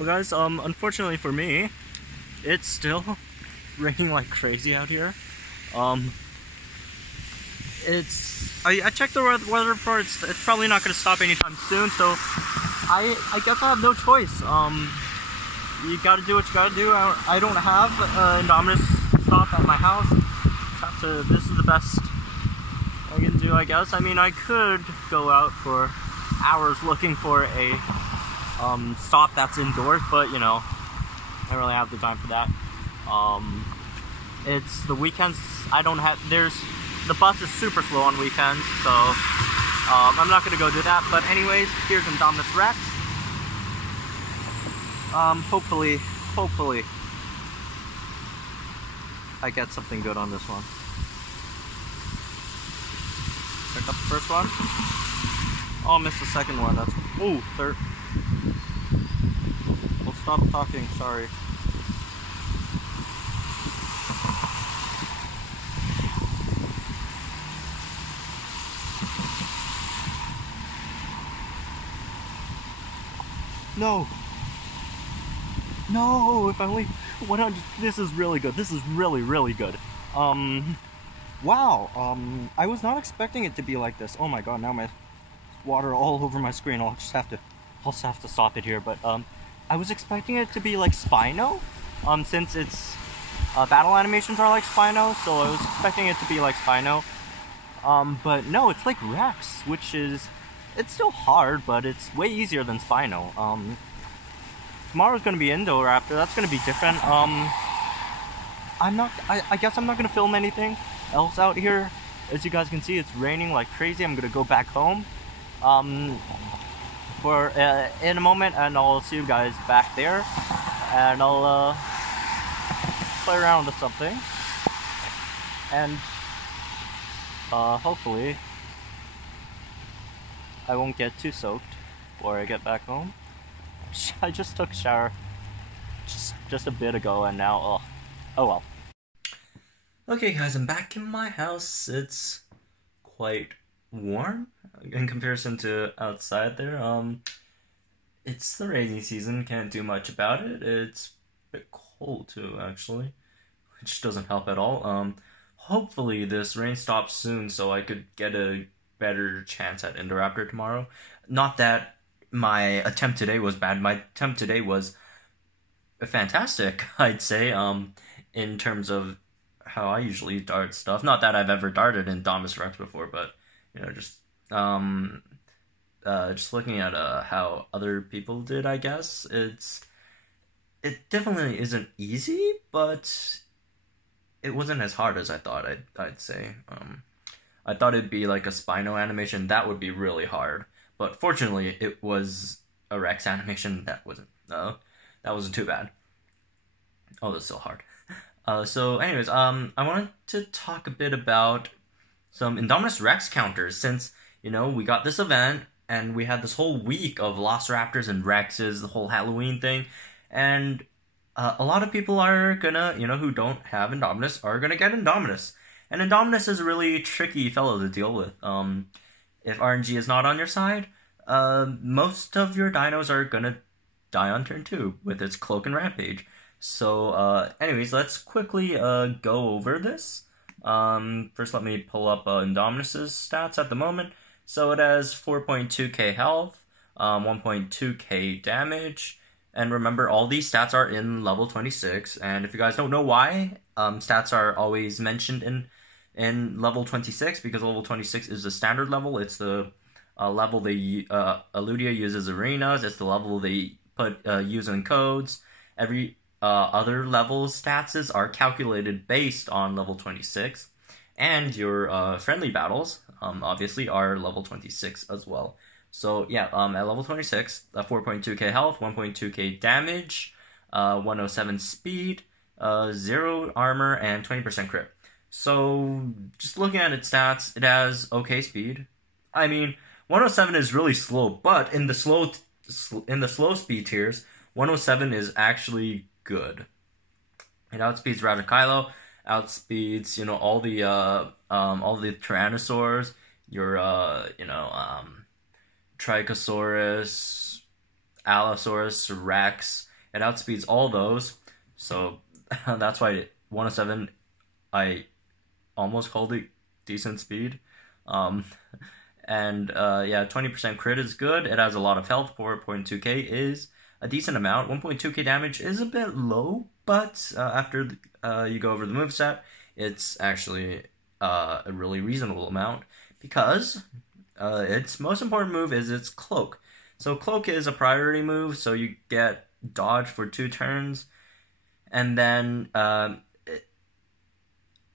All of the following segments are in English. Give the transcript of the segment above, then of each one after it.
Well guys, unfortunately for me, it's still raining like crazy out here. I checked the weather report, it's probably not going to stop anytime soon, so I guess I have no choice. You gotta do what you gotta do. I don't have an Indominus stop at my house. This is the best I can do, I guess. I mean, I could go out for hours looking for a stop that's indoors, but you know, I don't really have the time for that. It's the weekends. The bus is super slow on weekends, so I'm not gonna go do that. But anyways, here's Indominus Rex. Hopefully I get something good on this one. Pick up the first one. Oh, I missed the second one. That's third. We'll stop talking. Sorry. No. No, if I only 100. This is really good. This is really good. Wow. I was not expecting it to be like this. Oh my god, now my water all over my screen. I'll just have to stop it here. But I was expecting it to be like Spino. Since it's battle animations are like Spino, so I was expecting it to be like Spino. But no, it's like Rex, which is it's still hard, but it's way easier than Spino. Tomorrow's gonna be Indoraptor. That's gonna be different. I guess I'm not gonna film anything else out here. As you guys can see, it's raining like crazy. I'm gonna go back home in a moment, and I'll see you guys back there, and I'll play around with something, and hopefully I won't get too soaked before I get back home. I just took a shower just a bit ago, and now, oh well. Okay guys, I'm back in my house. It's quite warm in comparison to outside there. It's the rainy season, can't do much about it. It's a bit cold too, actually, which doesn't help at all. Hopefully this rain stops soon so I could get a better chance at Indoraptor tomorrow. Not that my attempt today was bad. My attempt today was fantastic, I'd say, in terms of how I usually dart stuff. Not that I've ever darted in Indominus Rex before, but, you know, just looking at how other people did, I guess, it definitely isn't easy, but it wasn't as hard as I thought, I'd say. I thought it'd be like a Spino animation. That would be really hard. But fortunately, it was a Rex animation. That wasn't too bad. Oh, that's so hard. So anyways, I wanted to talk a bit about some Indominus Rex counters, since, you know, we got this event, and we had this whole week of Velociraptors and Rexes, the whole Halloween thing, and a lot of people are gonna, you know, who don't have Indominus, are gonna get Indominus. And Indominus is a really tricky fellow to deal with. If RNG is not on your side, most of your dinos are gonna die on turn 2 with its Cloak and Rampage. So, anyways, let's quickly go over this. First, let me pull up Indominus's stats at the moment. So it has 4.2k health, 1.2k damage, and remember, all these stats are in level 26. And if you guys don't know why, stats are always mentioned in level 26, because level 26 is the standard level. It's the level they Eludia uses arenas. It's the level they use in codes. Every other level stats are calculated based on level 26, and your friendly battles obviously are level 26 as well. So yeah, at level 26, 4.2k health, 1.2k damage, 107 speed, 0 armor, and 20% crit. So just looking at its stats, it has okay speed. I mean, 107 is really slow, but in the slow speed tiers, 107 is actually good. It outspeeds Rajakylo, outspeeds, you know, all the Tyrannosaurs, your Trichosaurus, Allosaurus, Rex, It outspeeds all those, so that's why 107 I almost called it decent speed. And yeah, 20% crit is good. It has a lot of health. 4.2k is a decent amount. 1.2k damage is a bit low, but after you go over the moveset, it's actually a really reasonable amount because its most important move is its cloak. So cloak is a priority move, so you get dodge for 2 turns, and then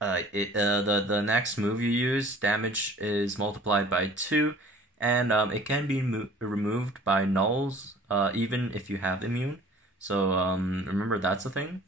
the next move you use, damage is multiplied by 2, and it can be removed by nulls, even if you have immune. So remember, that's the thing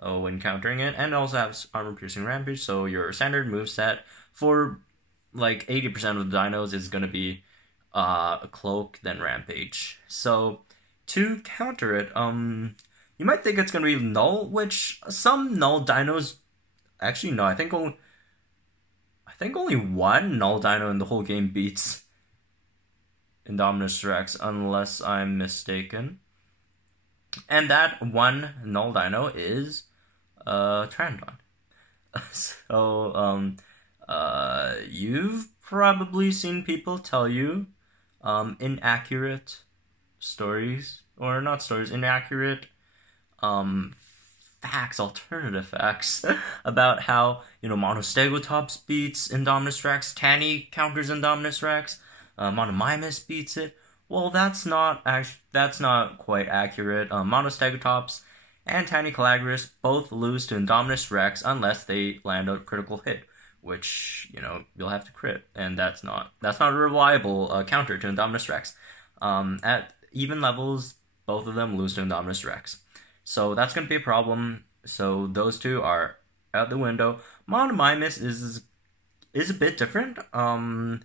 when countering it. And it also has armor piercing rampage, so your standard moveset for like 80% of the dinos is going to be cloak, then rampage. So to counter it, you might think it's going to be null, which some null dinos... Actually, no, I think only one null dino in the whole game beats Indominus Rex, unless I'm mistaken. And that one null dino is Trandon. So, you've probably seen people tell you inaccurate stories, or not stories, inaccurate facts, alternative facts, about how, Monostegotops beats Indominus Rex, Tanny counters Indominus Rex, Monomimus beats it. Well, that's not quite accurate. Monostegotops and Tanny Calagris both lose to Indominus Rex unless they land a critical hit, which, you'll have to crit, and that's not a reliable counter to Indominus Rex. At even levels, both of them lose to Indominus Rex. So that's going to be a problem. So those two are out the window. Monomimus is a bit different. Monomimus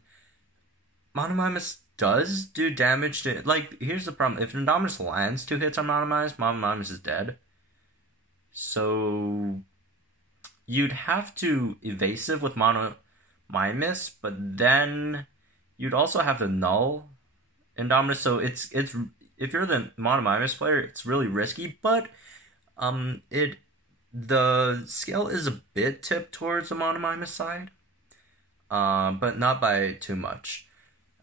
does do damage to... here's the problem. If Indominus lands 2 hits on Monomimus is dead. So you'd have to evasive with Monomimus, but then you'd also have to null Indominus. So it's if you're the Monomimus player, it's really risky, but the scale is a bit tipped towards the Monomimus side, but not by too much.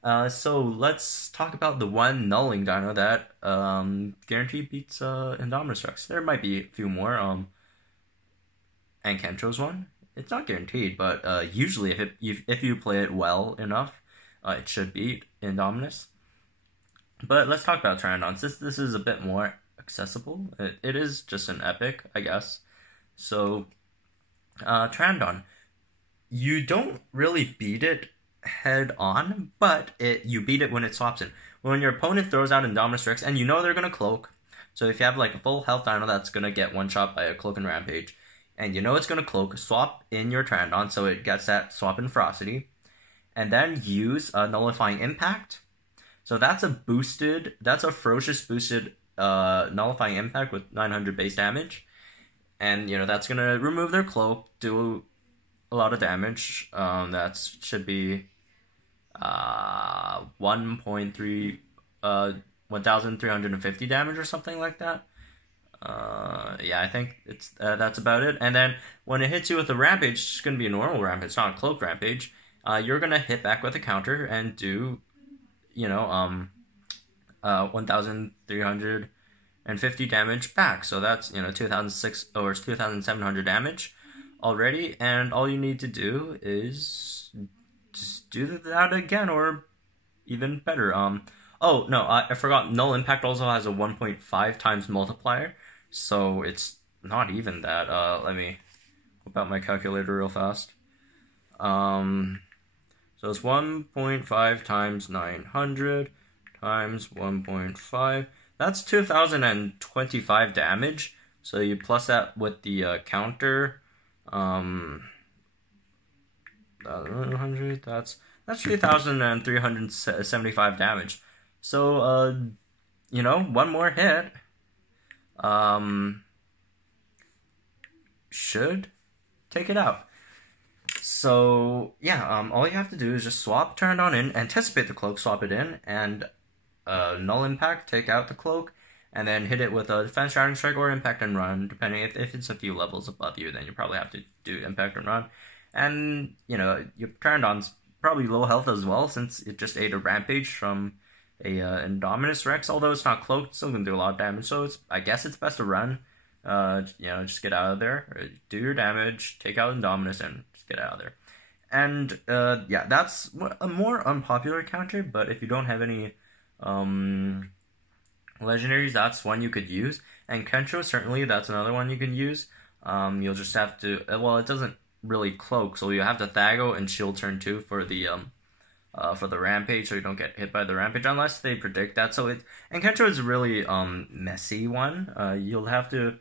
So let's talk about the one nulling dino that guaranteed beats Indominus Rex. There might be a few more. Ankentro's one. It's not guaranteed, but usually if you play it well enough, it should beat Indominus. But let's talk about Pteranodons. This is a bit more accessible. It is just an epic, I guess. So, Pteranodon, you don't really beat it head on, but you beat it when it swaps in. When your opponent throws out Indominus Rex, and you know they're gonna cloak, so if you have a full health dino that's gonna get one shot by a cloak and rampage, and you know it's gonna cloak, swap in your Pteranodon so it gets that swap in ferocity, and then use a nullifying impact. So that's a ferocious boosted nullifying impact with 900 base damage. And, that's going to remove their cloak, do a lot of damage. That should be 1,350 damage or something like that. Yeah, I think that's about it. And then when it hits you with a rampage, it's going to be a normal rampage. It's not a cloak rampage. You're going to hit back with a counter and do... 1,350 damage back. So that's 2,700 damage already, and all you need to do is just do that again, or even better. Oh no, I forgot. Null Impact also has a 1.5 times multiplier, so it's not even that. Let me whip out my calculator real fast. So it's 1.5 times 900 times 1.5. That's 2,025 damage. So you plus that with the counter. 100. That's 3,375 damage. So one more hit should take it out. So, yeah, all you have to do is just swap Pteranodon in, anticipate the cloak, swap it in, and null impact, take out the cloak, and then hit it with a defense, dragon strike, or impact and run. Depending if it's a few levels above you, then you probably have to do impact and run. And you know your Pteranodon's probably low health as well, since it just ate a rampage from a Indominus Rex. Although it's not cloaked, it's still gonna do a lot of damage. So I guess it's best to run. You know, just get out of there, do your damage, take out Indominus, and just get out of there. And yeah, that's a more unpopular counter. But if you don't have any legendaries, that's one you could use. And Kentro, certainly, that's another one you can use. You'll just have to, well, it doesn't really cloak, so you have to Thago and shield turn 2 for the rampage, so you don't get hit by the rampage unless they predict that. So and Kentro is a really messy one. You'll have to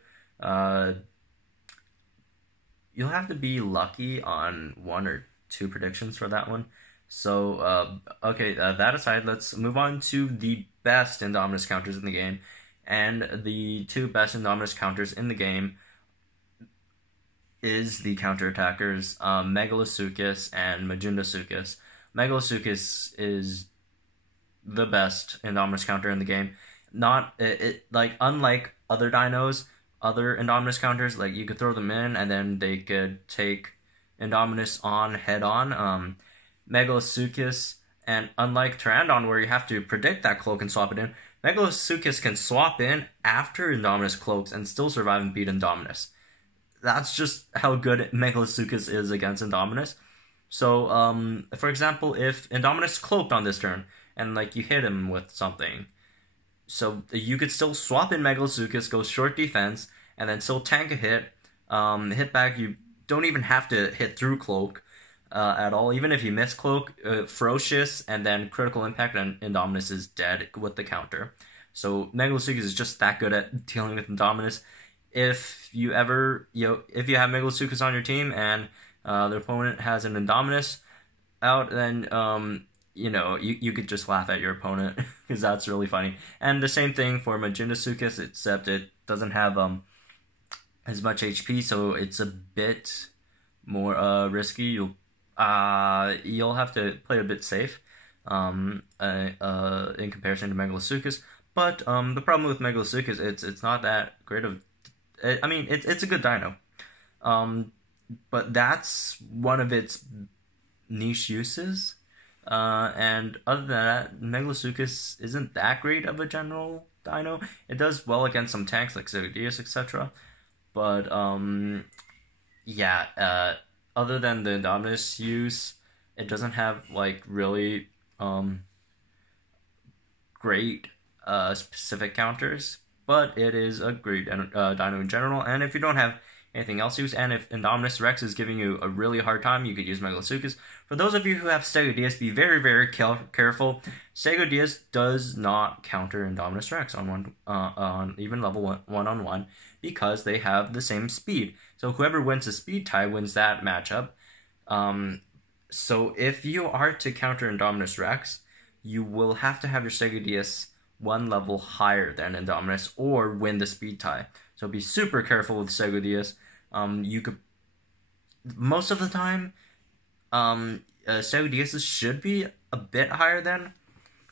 be lucky on 1 or 2 predictions for that one. So okay, that aside, let's move on to the best Indominus counters in the game. And the 2 best Indominus counters in the game is the counter attackers Megalosuchus and Majundasuchus. Megalosuchus is the best Indominus counter in the game. Like unlike other dinos, other Indominus counters, like you could throw them in and then they could take Indominus on head on. Megalosuchus, and unlike Pteranodon where you have to predict that cloak and swap it in, Megalosuchus can swap in after Indominus cloaks and still survive and beat Indominus. That's just how good Megalosuchus is against Indominus. So, for example, if Indominus cloaked on this turn, and like you hit him with something, so you could still swap in Megalosuchus, go short defense, and then still tank a hit, hit back. You don't even have to hit through cloak at all. Even if you miss cloak, ferocious, and then critical impact, and Indominus is dead with the counter. So Megalosuchus is just that good at dealing with Indominus. If you have Megalosuchus on your team and the opponent has an Indominus out, then you could just laugh at your opponent because that's really funny. And the same thing for Majundasuchus, except it doesn't have as much HP, so it's a bit more risky. You'll have to play a bit safe in comparison to Megalosuchus. But the problem with Megalosuchus, it's not that great of. I mean, it's a good dino, but that's one of its niche uses. And other than that, Megalosuchus isn't that great of a general dino. It does well against some tanks like Stegodeus, etc. But yeah, other than the Indominus use, it doesn't have like really great specific counters. But it is a great dino in general, and if you don't have anything else to use, and if Indominus Rex is giving you a really hard time, you could use Megalosuchus. For those of you who have Stegodeus, be very, very careful. Stegodeus does not counter Indominus Rex on even level 1-on-1 because they have the same speed. So whoever wins the speed tie wins that matchup. So if you are to counter Indominus Rex, you will have to have your Stegodeus 1 level higher than Indominus or win the speed tie. So be super careful with Stegodeus. You could, most of the time, Stegodeus should be a bit higher than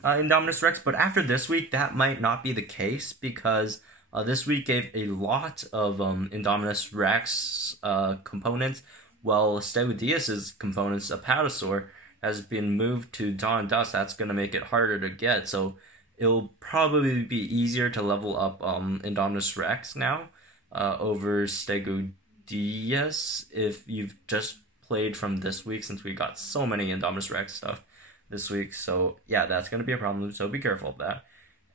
Indominus Rex, but after this week, that might not be the case because this week gave a lot of Indominus Rex components, while Stegodeus's components, Apatosaur, has been moved to Dawn and Dust. That's going to make it harder to get, so it'll probably be easier to level up Indominus Rex now over Stegodeus if you've just played from this week, since we got so many Indominus Rex stuff this week. So yeah, that's going to be a problem, so be careful of that.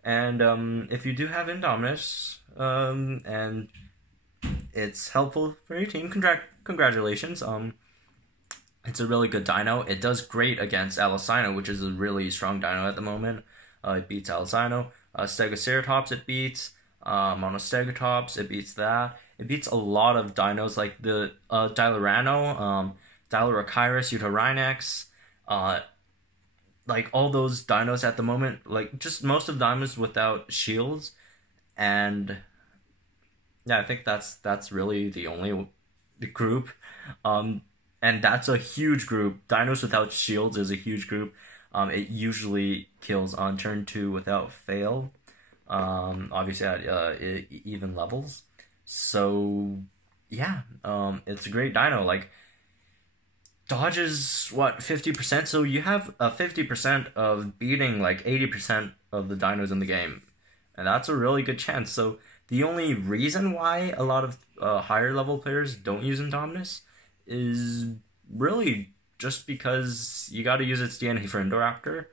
And if you do have Indominus and it's helpful for your team, congratulations. It's a really good dino. It does great against Allocyno, which is a really strong dino at the moment. It beats Allocyno. Stegoceratops it beats. Monostegatops, it beats that. It beats a lot of dinos like the Dilorano, Dilorachirus, Utorinax, like all those dinos at the moment, like just most of the dinos without shields. And yeah, I think that's really the only group. And that's a huge group. Dinos without shields is a huge group. It usually kills on turn 2 without fail. obviously at even levels. So yeah, it's a great dino. Like dodge is what 50%, so you have a 50% of beating like 80% of the dinos in the game, and that's a really good chance. So the only reason why a lot of higher level players don't use Indominus is really just because you got to use its DNA for Indoraptor,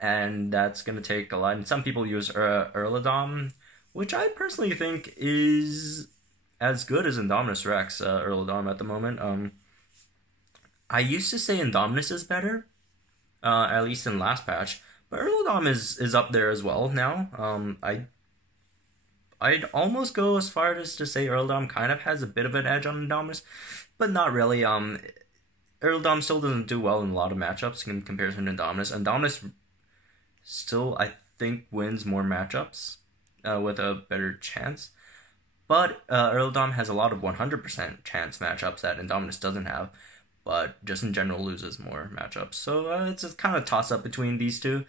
and that's gonna take a lot. And some people use Erladom, which I personally think is as good as Indominus Rex Erladom at the moment. I used to say Indominus is better, at least in last patch, but Erladom is up there as well now. I'd almost go as far as to say Erladom kind of has a bit of an edge on Indominus, but not really. Erladom still doesn't do well in a lot of matchups in comparison to Indominus. Indominus still, I think, wins more matchups with a better chance. But Erladom has a lot of 100% chance matchups that Indominus doesn't have, but just in general loses more matchups. So it's a kind of toss-up between these two.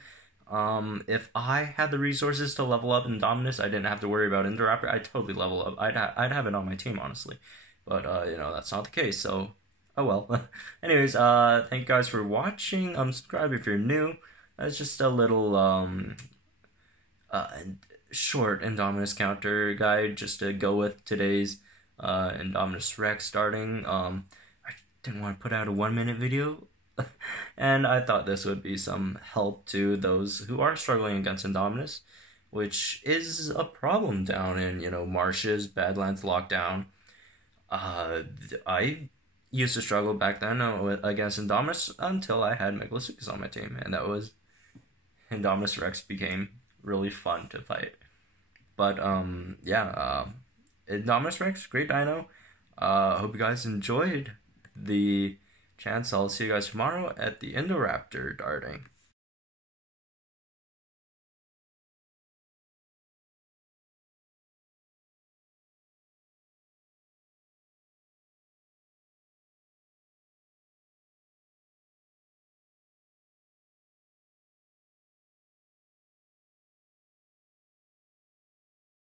If I had the resources to level up Indominus, I didn't have to worry about Indoraptor, I'd totally level up. I'd have it on my team, honestly. But, that's not the case, so, oh well. Anyways, thank you guys for watching. Subscribe if you're new. It's just a little, short Indominus counter guide, just to go with today's, Indominus Rex starting. I didn't want to put out a 1-minute video, and I thought this would be some help to those who are struggling against Indominus, which is a problem down in, marshes, Badlands, Lockdown. I used to struggle back then against Indominus until I had Megalasuchus on my team, and that was Indominus Rex became really fun to fight. But, Indominus Rex, great dino. Hope you guys enjoyed the chance. I'll see you guys tomorrow at the Indoraptor darting.